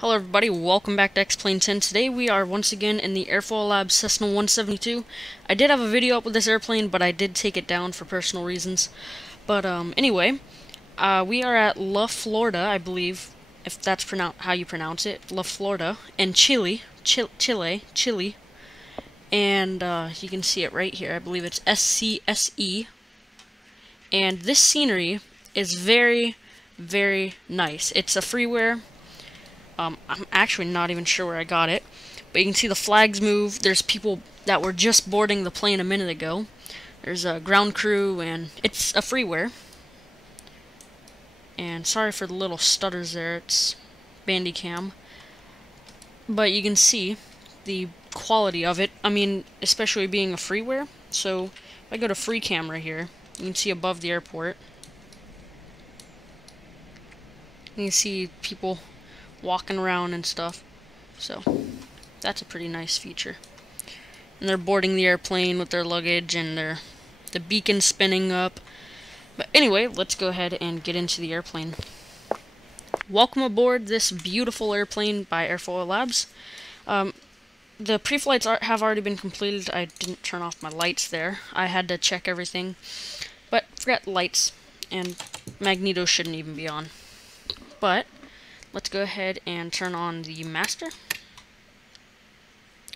Hello everybody, welcome back to X-Plane 10. Today we are once again in the Airfoil Lab Cessna 172. I did have a video up with this airplane, but I did take it down for personal reasons. But anyway, we are at La Florida, I believe, if that's how you pronounce it, La Florida, in Chile. And you can see it right here. I believe it's SCSE. And this scenery is very, very nice. It's a freeware. I'm actually not even sure where I got it, but you can see the flags move. There's people that were just boarding the plane a minute ago. There's a ground crew, and it's a freeware. And sorry for the little stutters there, it's Bandicam. But you can see the quality of it, I mean, especially being a freeware. So, if I go to free camera here, you can see above the airport. You can see people walking around and stuff, so that's a pretty nice feature. And they're boarding the airplane with their luggage and the beacon spinning up. But anyway, let's go ahead and get into the airplane. Welcome aboard this beautiful airplane by Airfoil Labs. The pre-flights have already been completed. I didn't turn off my lights there. I had to check everything, but forgot lights, and magneto shouldn't even be on. But let's go ahead and turn on the master.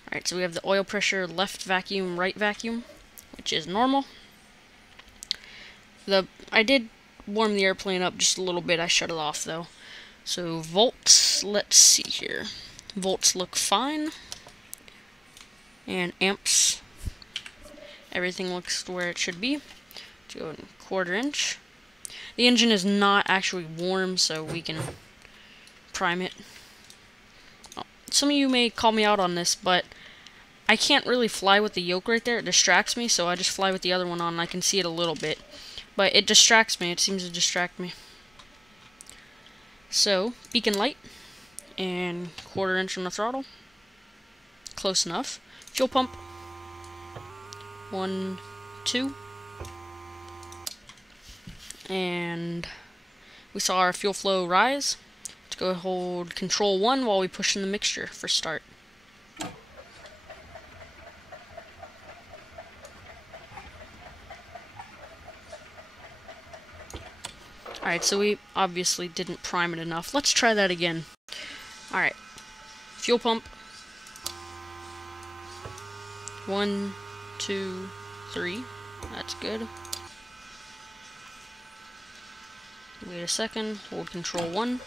Alright, so we have the oil pressure, left vacuum, right vacuum, which is normal. I did warm the airplane up just a little bit. I shut it off though. So volts, let's see here. Volts look fine. And amps, everything looks where it should be. Let's go in 1/4 inch. The engine is not actually warm, so we can prime it. Some of you may call me out on this, but I can't really fly with the yoke right there. It distracts me, so I just fly with the other one on and I can see it a little bit. But it distracts me. It seems to distract me. So, beacon light and 1/4 inch on the throttle. Close enough. Fuel pump. 1, 2. And we saw our fuel flow rise. Let's go hold Control 1 while we push in the mixture for start. Alright, so we obviously didn't prime it enough. Let's try that again. Alright, fuel pump. 1, 2, 3. That's good. Wait a second, hold Control 1.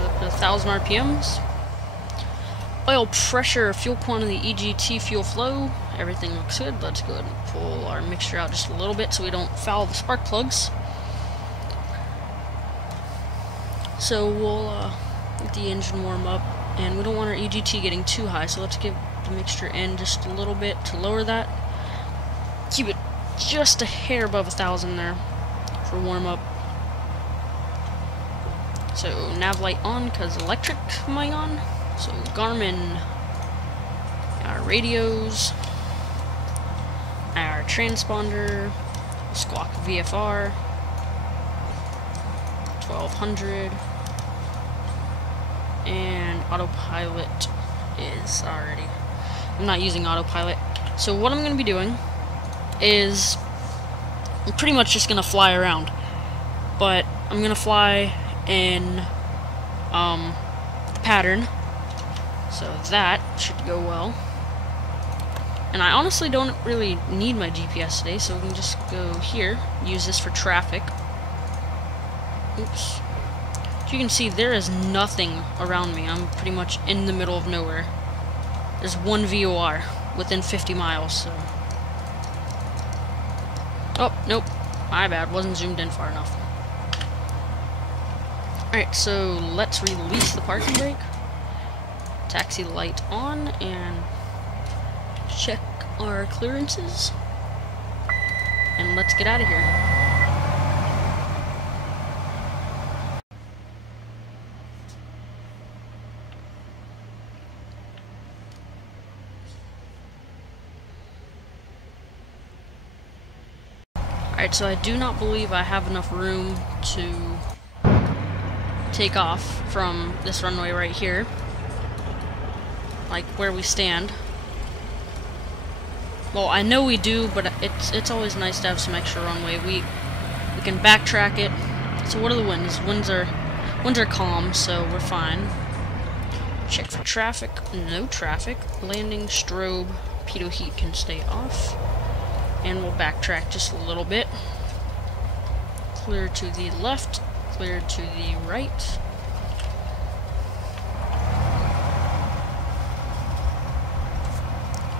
Up to 1,000 RPMs. Oil pressure, fuel quantity, EGT, fuel flow. Everything looks good. Let's go ahead and pull our mixture out just a little bit so we don't foul the spark plugs. So we'll let the engine warm up, and we don't want our EGT getting too high, so let's give the mixture in just a little bit to lower that. Keep it just a hair above 1,000 there for warm up. So nav light on because electric going on. So Garmin, our radios, our transponder, Squawk VFR, 1200, and autopilot is already. I'm not using autopilot. So what I'm going to be doing is I'm pretty much just gonna fly around, but I'm gonna fly in pattern, so that should go well. And I honestly don't really need my GPS today, so we can just go here, use this for traffic. Oops. As you can see, there is nothing around me. I'm pretty much in the middle of nowhere. There's one VOR within 50 miles, so. Oh, nope. My bad. Wasn't zoomed in far enough. Alright, so let's release the parking brake. Taxi light on and check our clearances. And let's get out of here. Alright, so I do not believe I have enough room to take off from this runway right here. Like where we stand. Well, I know we do, but it's always nice to have some extra runway. We can backtrack it. So what are the winds? Winds are calm, so we're fine. Check for traffic. No traffic. Landing strobe. Pitot heat can stay off. And we'll backtrack just a little bit. Clear to the left. Clear to the right.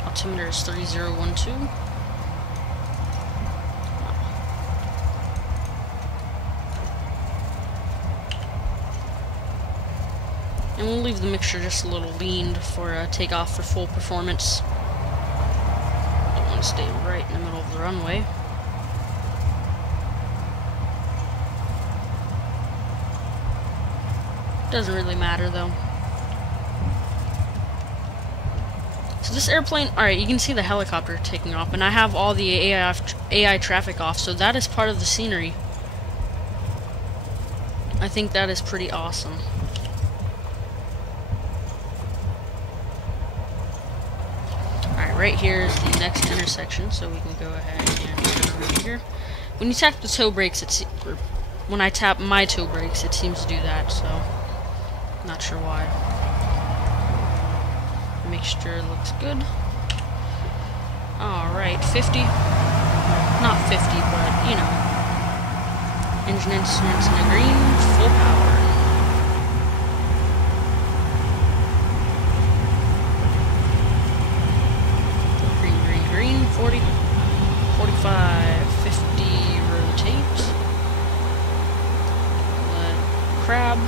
Altimeter is 3012. And we'll leave the mixture just a little leaned for takeoff for full performance. Don't want to stay right in the middle of the runway. Doesn't really matter though. So this airplane, alright, you can see the helicopter taking off, and I have all the AI traffic off, so that is part of the scenery. I think that is pretty awesome. Right here is the next intersection, so we can go ahead and turn over here. When you tap the toe brakes, when I tap my toe brakes, it seems to do that, so not sure why. Mixture looks good. Alright, 50. Not 50, but, you know. Engine instruments in the green, full power. Green, 40, 45, 50, rotate. Let crab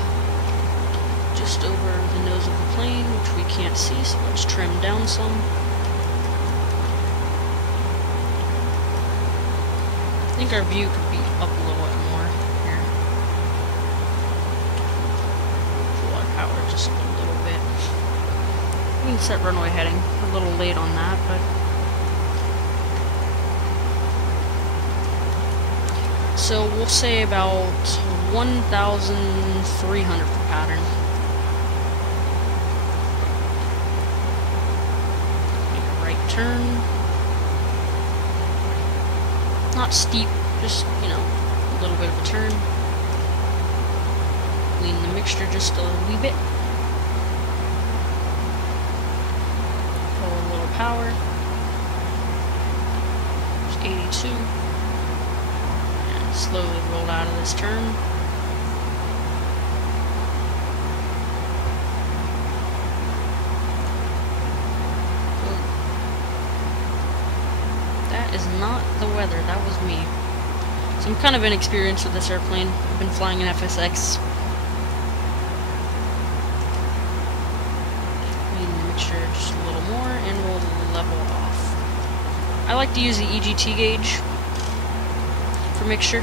just over the nose of the plane, which we can't see, so let's trim down some. I think our view could be up a little bit more here. Pull our power just a little bit. We can set runway heading. A little late on that, but so we'll say about 1,300 per pattern. Make a right turn. Not steep, just, you know, a little bit of a turn. Lean the mixture just a wee bit. Pull a little power. Just 82. Slowly roll out of this turn. That is not the weather, that was me. So I'm kind of inexperienced with this airplane. I've been flying an FSX. Lean the mixture just a little more and we'll level off. I like to use the EGT gauge for mixture.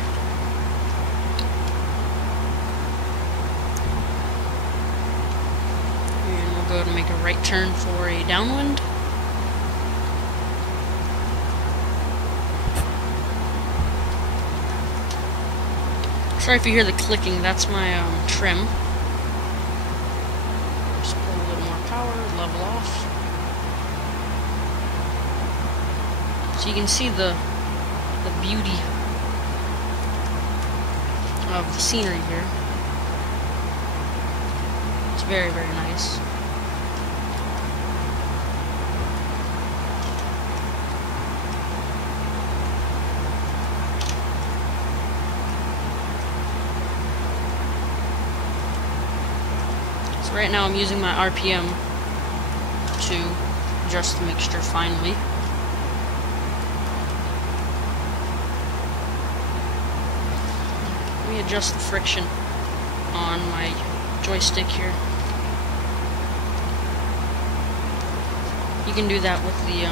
And we'll go to make a right turn for a downwind. Sorry if you hear the clicking, that's my trim. Just pull a little more power, level off. So you can see the beauty of the scenery here. It's very, very nice. So right now I'm using my RPM to adjust the mixture finely. Let me adjust the friction on my joystick here. You can do that with the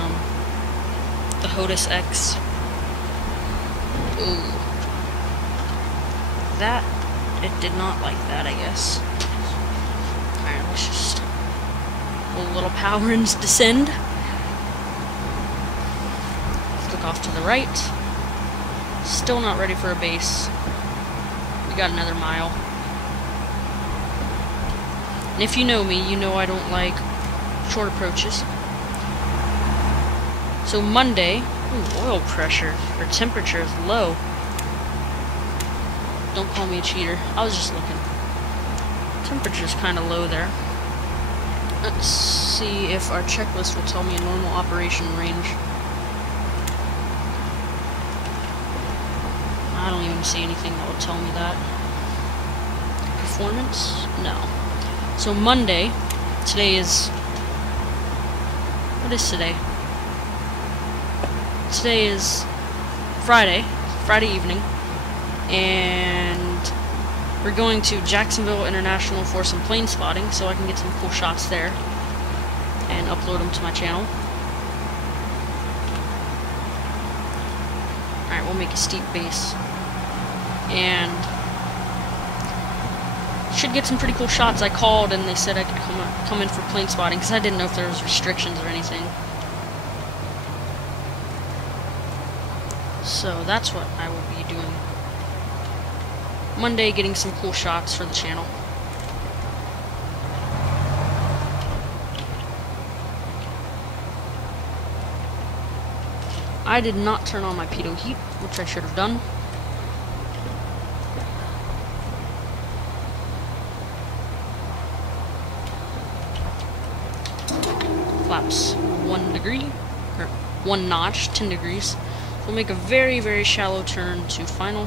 HOTUS X. Ooh. That, it did not like that, I guess. Alright, let's just pull a little power and descend. Let's look off to the right. Still not ready for a base. We got another mile. And if you know me, you know I don't like short approaches. So Monday, oil pressure or temperature is low. Don't call me a cheater. I was just looking. Temperature's kind of low there. Let's see if our checklist will tell me a normal operation range. I don't even see anything that would tell me that. Performance? No. So Monday, today is... What is today? Today is Friday evening, and we're going to Jacksonville International for some plane spotting, so I can get some cool shots there and upload them to my channel. Alright, we'll make a steep base. And should get some pretty cool shots. I called and they said I could come in for plane spotting because I didn't know if there was restrictions or anything. So that's what I will be doing Monday, getting some cool shots for the channel. I did not turn on my pitot heat, which I should have done. Flaps 1 degree, or 1 notch, 10 degrees. We'll make a very, very shallow turn to final.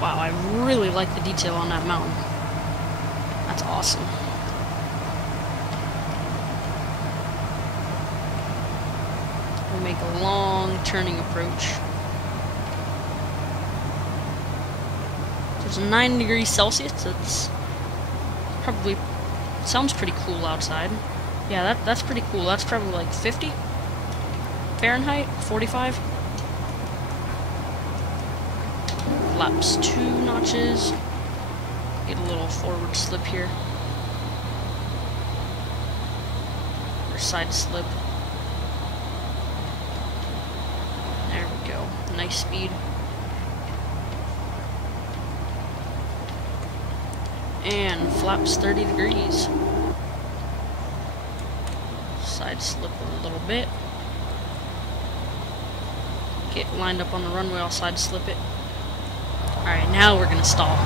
Wow, I really like the detail on that mountain. That's awesome. We'll make a long turning approach. It's 9 degrees Celsius. It's probably sounds pretty cool outside. Yeah, that's pretty cool. That's probably like 50 Fahrenheit, 45. Flaps 2 notches. Get a little forward slip here. Or side slip. There we go. Nice speed. And flaps 30 degrees. Side slip a little bit. Get lined up on the runway, I'll side slip it. Alright, now we're gonna stall.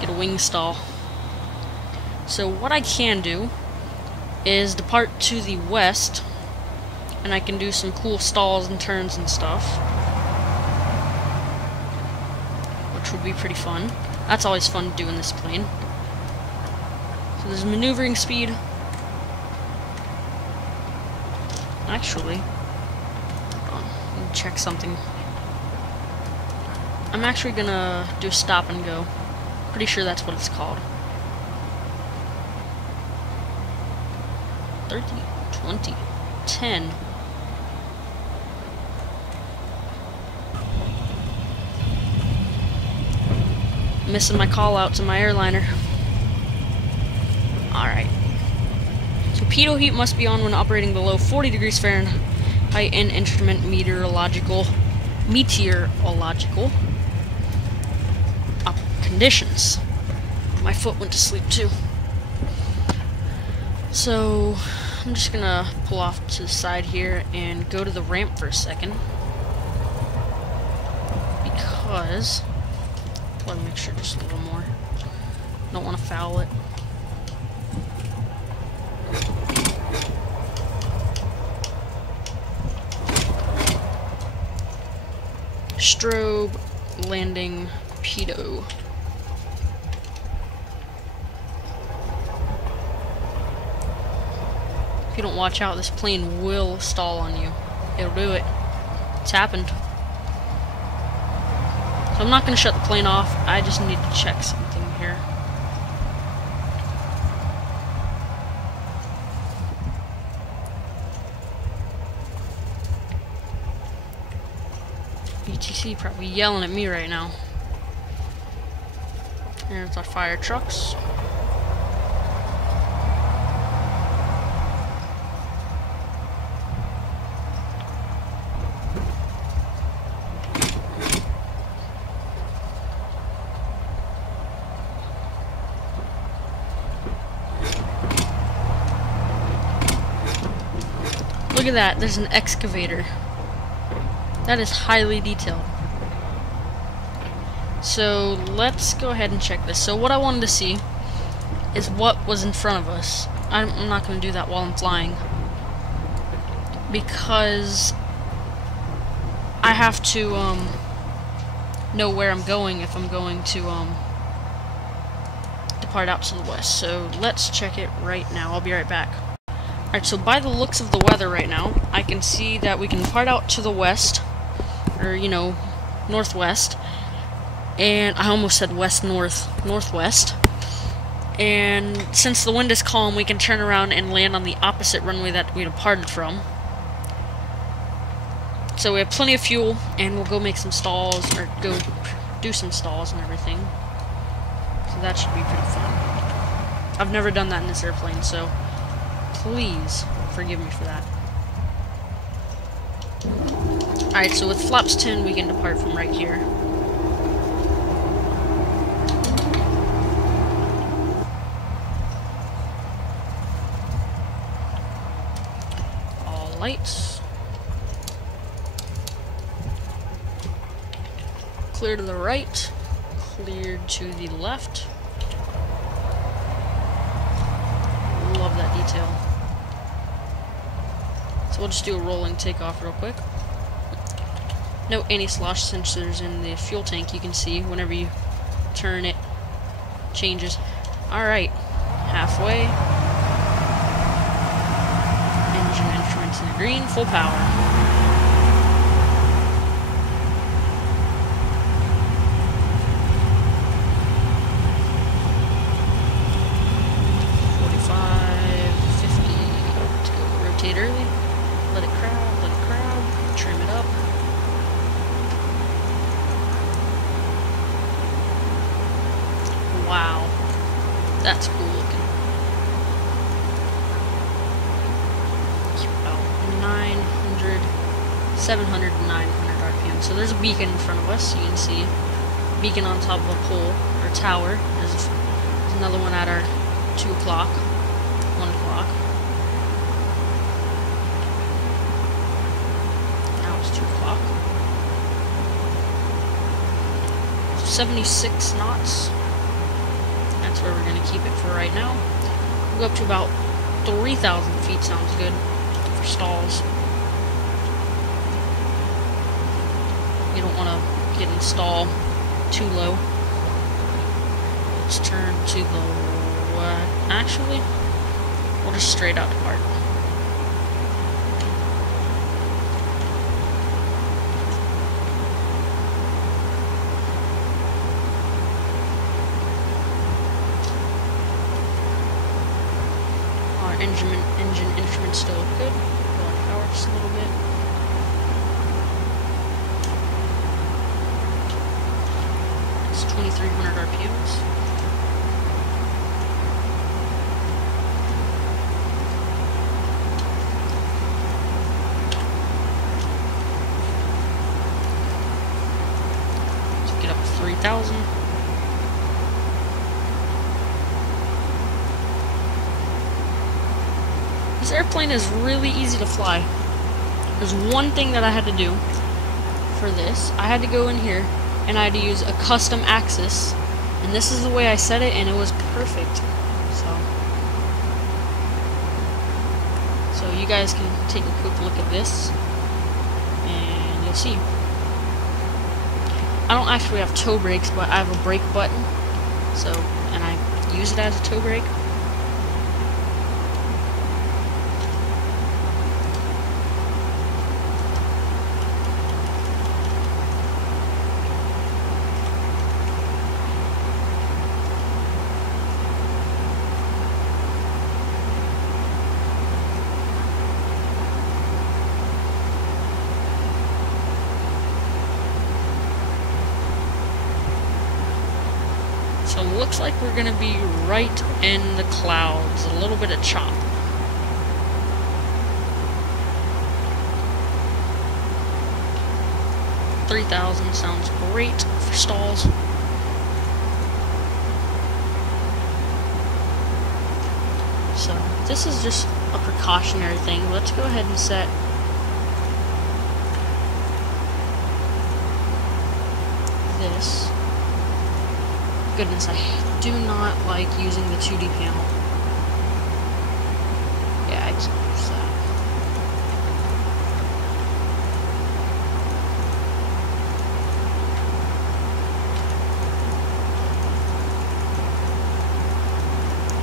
Get a wing stall. So what I can do is depart to the west, and I can do some cool stalls and turns and stuff, which would be pretty fun. That's always fun doing this plane. So there's maneuvering speed. Actually, hold on, let me check something. I'm actually gonna do a stop and go. Pretty sure that's what it's called. 30, 20, 10. Missing my call out to my airliner. Alright. So pitot heat must be on when operating below 40 degrees Fahrenheit in instrument meteorological conditions. My foot went to sleep too. So I'm just gonna pull off to the side here and go to the ramp for a second, because I want to make sure just a little more. Don't want to foul it. Strobe landing pitot. If you don't watch out, this plane will stall on you. It'll do it. It's happened. So I'm not going to shut the plane off. I just need to check something here. BTC probably yelling at me right now. There's our fire trucks. Look at that, there's an excavator. That is highly detailed. So let's go ahead and check this. So what I wanted to see is what was in front of us. I'm not going to do that while I'm flying, because I have to know where I'm going if I'm going to depart out to the west. So let's check it right now. I'll be right back. Alright, so by the looks of the weather right now, I can see that we can depart out to the west, or, you know, northwest, and I almost said northwest, and since the wind is calm, we can turn around and land on the opposite runway that we departed from. So we have plenty of fuel, and we'll go make some stalls, or go do some stalls and everything. So that should be pretty fun. I've never done that in this airplane, so please forgive me for that. Alright, so with flaps 10, we can depart from right here. All lights. Clear to the right. Cleared to the left. Love that detail. So we'll just do a rolling takeoff real quick. No anti-slosh sensors in the fuel tank. You can see whenever you turn it, changes. Alright, halfway. Engine instruments in the green, full power. Early, let it crowd, trim it up. Wow, that's cool looking. About 900, 700 to 900 RPM. So there's a beacon in front of us. You can see a beacon on top of a pole or tower. There's another one at our 2 o'clock, 1 o'clock. 2 o'clock. 76 knots. That's where we're going to keep it for right now. We'll go up to about 3,000 feet, sounds good for stalls. You don't want to get in stall too low. Let's turn to the actually, we'll just straight out depart. Engine instruments still look good. Go on power just a little bit. It's 2,300 RPMs. Let's get up to 3,000. This airplane is really easy to fly. There's one thing that I had to do for this. I had to go in here and I had to use a custom axis, and this is the way I set it, and it was perfect. So you guys can take a quick look at this and you'll see. I don't actually have toe brakes, but I have a brake button, so, and I use it as a toe brake. So it looks like we're gonna be right in the clouds. A little bit of chop. $3,000 sounds great for stalls. So this is just a precautionary thing. Let's go ahead and set this. Goodness, I do not like using the 2D panel. Yeah, I can't use that.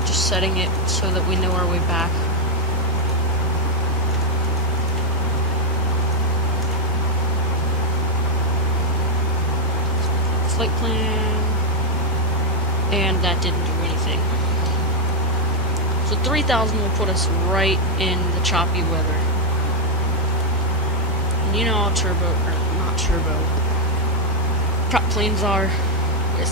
Just setting it so that we know our way back. Flight plan, and that didn't do anything. So 3,000 will put us right in the choppy weather. And you know how turbo, or not turbo, prop planes are with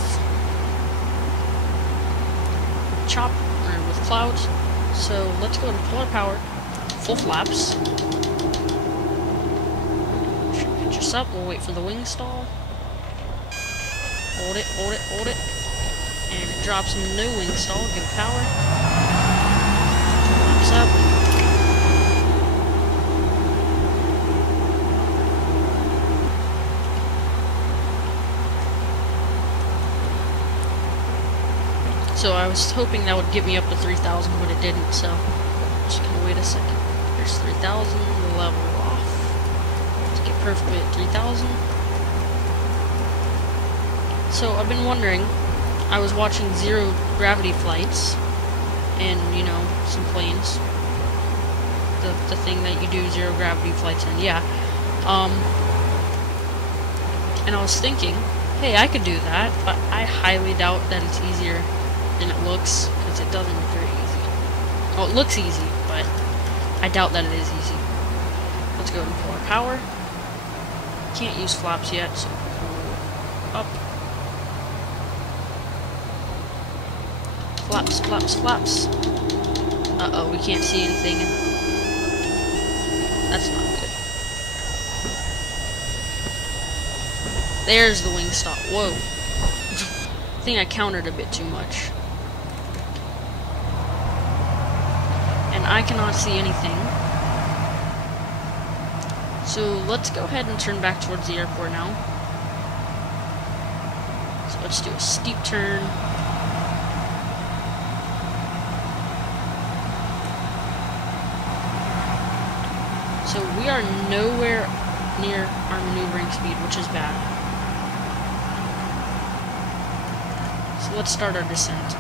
with clouds. So let's go to polar power, full flaps. Should pitch us up. We'll wait for the wing stall. Hold it, hold it, hold it. And it drops in the new wing stall. Give it power. Flaps up. So I was hoping that would get me up to 3,000, but it didn't, so I'm just gonna wait a second. There's 3,000, we'll level off. Let's get perfectly at 3,000. So I've been wondering, I was watching zero gravity flights, and you know, some planes, the thing that you do zero gravity flights in, yeah. And I was thinking, hey, I could do that, but I highly doubt that it's easier than it looks, because it doesn't look very easy. Well, it looks easy, but I doubt that it is easy. Let's go and pull our power. Can't use flaps yet, so pull up. Flaps, flaps, flaps. Uh-oh, we can't see anything. That's not good. There's the wing stop. Whoa. I think I countered a bit too much. And I cannot see anything. So let's go ahead and turn back towards the airport now. So let's do a steep turn. So we are nowhere near our maneuvering speed, which is bad. So let's start our descent.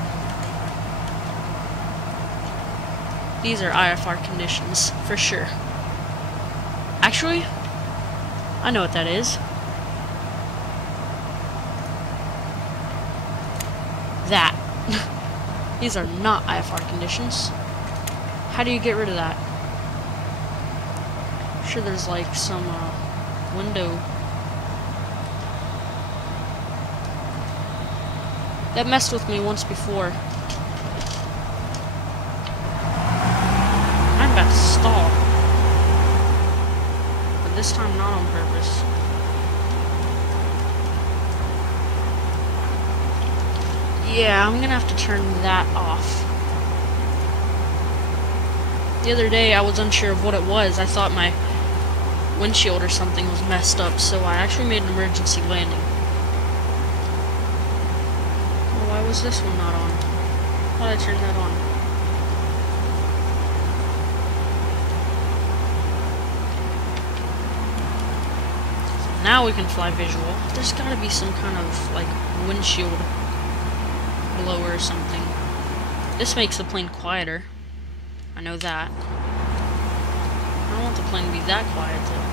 These are IFR conditions, for sure. Actually, I know what that is. That. These are not IFR conditions. How do you get rid of that? I'm sure there's like some window. That messed with me once before. I'm about to stall. But this time not on purpose. Yeah, I'm gonna have to turn that off. The other day I was unsure of what it was. I thought my windshield or something was messed up, so I actually made an emergency landing. Oh, why was this one not on? I thought I turned that on. So now we can fly visual. There's gotta be some kind of, like, windshield blower or something. This makes the plane quieter. I know that. I don't want the plane to be that quiet, though.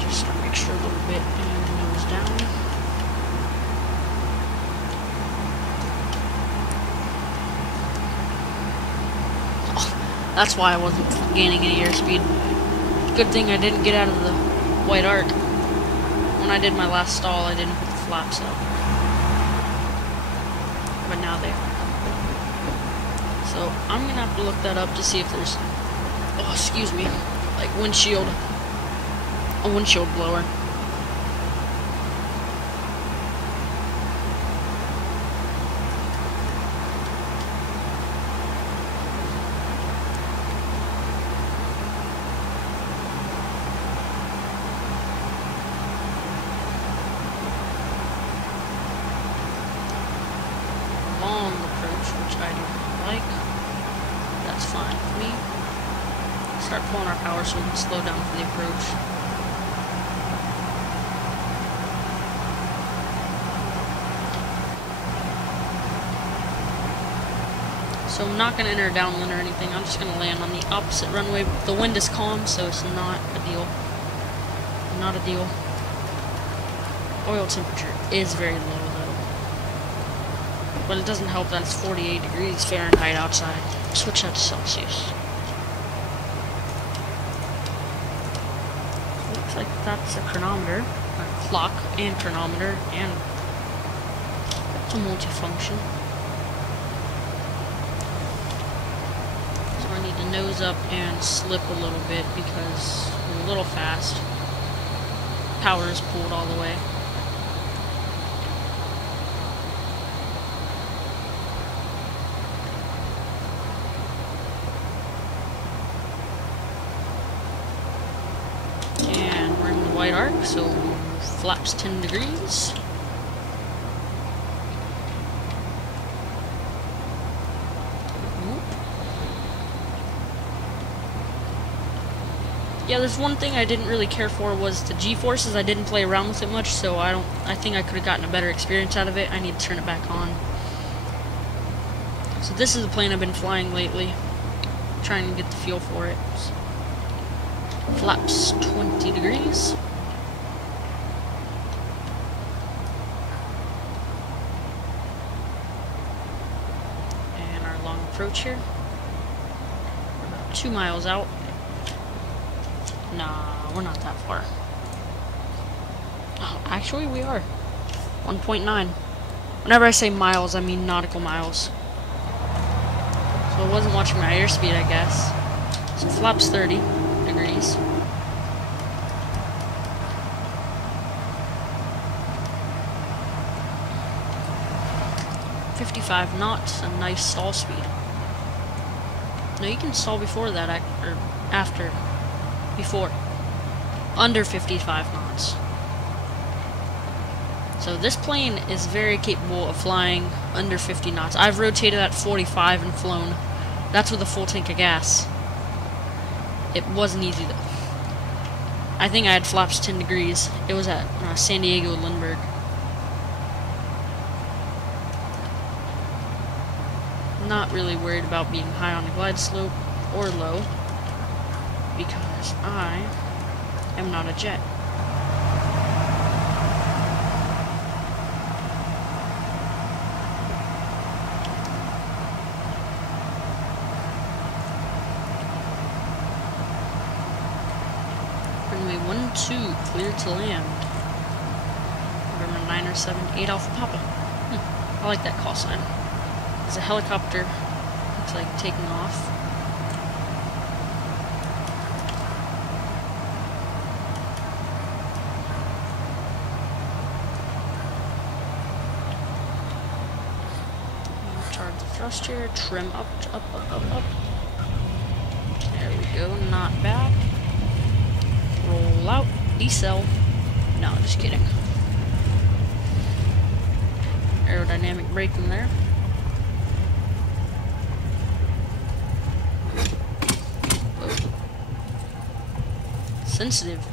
Just an extra little bit, and nose down. Oh, that's why I wasn't gaining any airspeed. Good thing I didn't get out of the white arc. When I did my last stall, I didn't put the flaps up. But now they are. So I'm gonna have to look that up to see if there's, oh, excuse me, like a windshield blower. me start pulling our power so we can slow down for the approach. So I'm not going to enter a downwind or anything. I'm just going to land on the opposite runway. The wind is calm, so it's not a deal. Not a deal. Oil temperature is very low, though. But it doesn't help that it's 48 degrees Fahrenheit outside. Switch that to Celsius. Looks like that's a chronometer, a clock and chronometer, and it's a multifunction. So I need to nose up and slip a little bit because we're a little fast. Power is pulled all the way. And we're in the white arc, so flaps 10 degrees. Yeah, there's one thing I didn't really care for was the G-forces. I didn't play around with it much, so I think I could have gotten a better experience out of it. I need to turn it back on. So this is the plane I've been flying lately, trying to get the feel for it. So, flaps 20 degrees. And our long approach here. We're about 2 miles out. Nah, we're not that far. Oh, actually, we are. 1.9. Whenever I say miles, I mean nautical miles. So I wasn't watching my airspeed, I guess. So flaps 30 degrees. .55 knots, a nice stall speed. No, you can stall before that, or after. Before. Under 55 knots. So this plane is very capable of flying under 50 knots. I've rotated at 45 and flown. That's with a full tank of gas. It wasn't easy though. I think I had flaps 10 degrees. It was at San Diego Lindbergh. Not really worried about being high on the glide slope or low, because I am not a jet. Runway 12, cleared to land. November 907, 8 Alpha Papa. I like that call sign. There's a helicopter. Looks like taking off. Charge the thrust here, trim up. There we go, not bad. Roll out, decel. No, just kidding. Aerodynamic braking there. Whoa. Sensitive.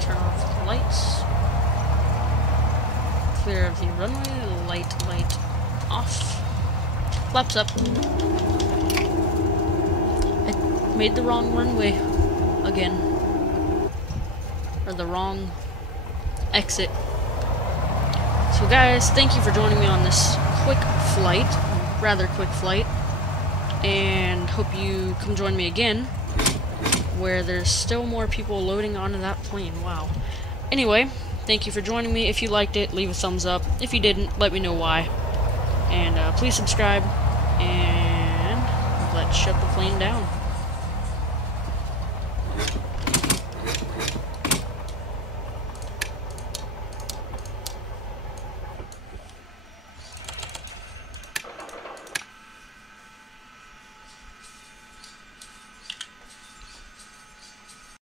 Turn off the lights. Clear of the runway. Light off. Flaps up. I made the wrong runway again. Or the wrong exit. So guys, thank you for joining me on this rather quick flight. And hope you come join me again, where there's still more people loading onto that plane. Wow. Anyway, thank you for joining me. If you liked it, leave a thumbs up. If you didn't, let me know why. And please subscribe, and let's shut the plane down.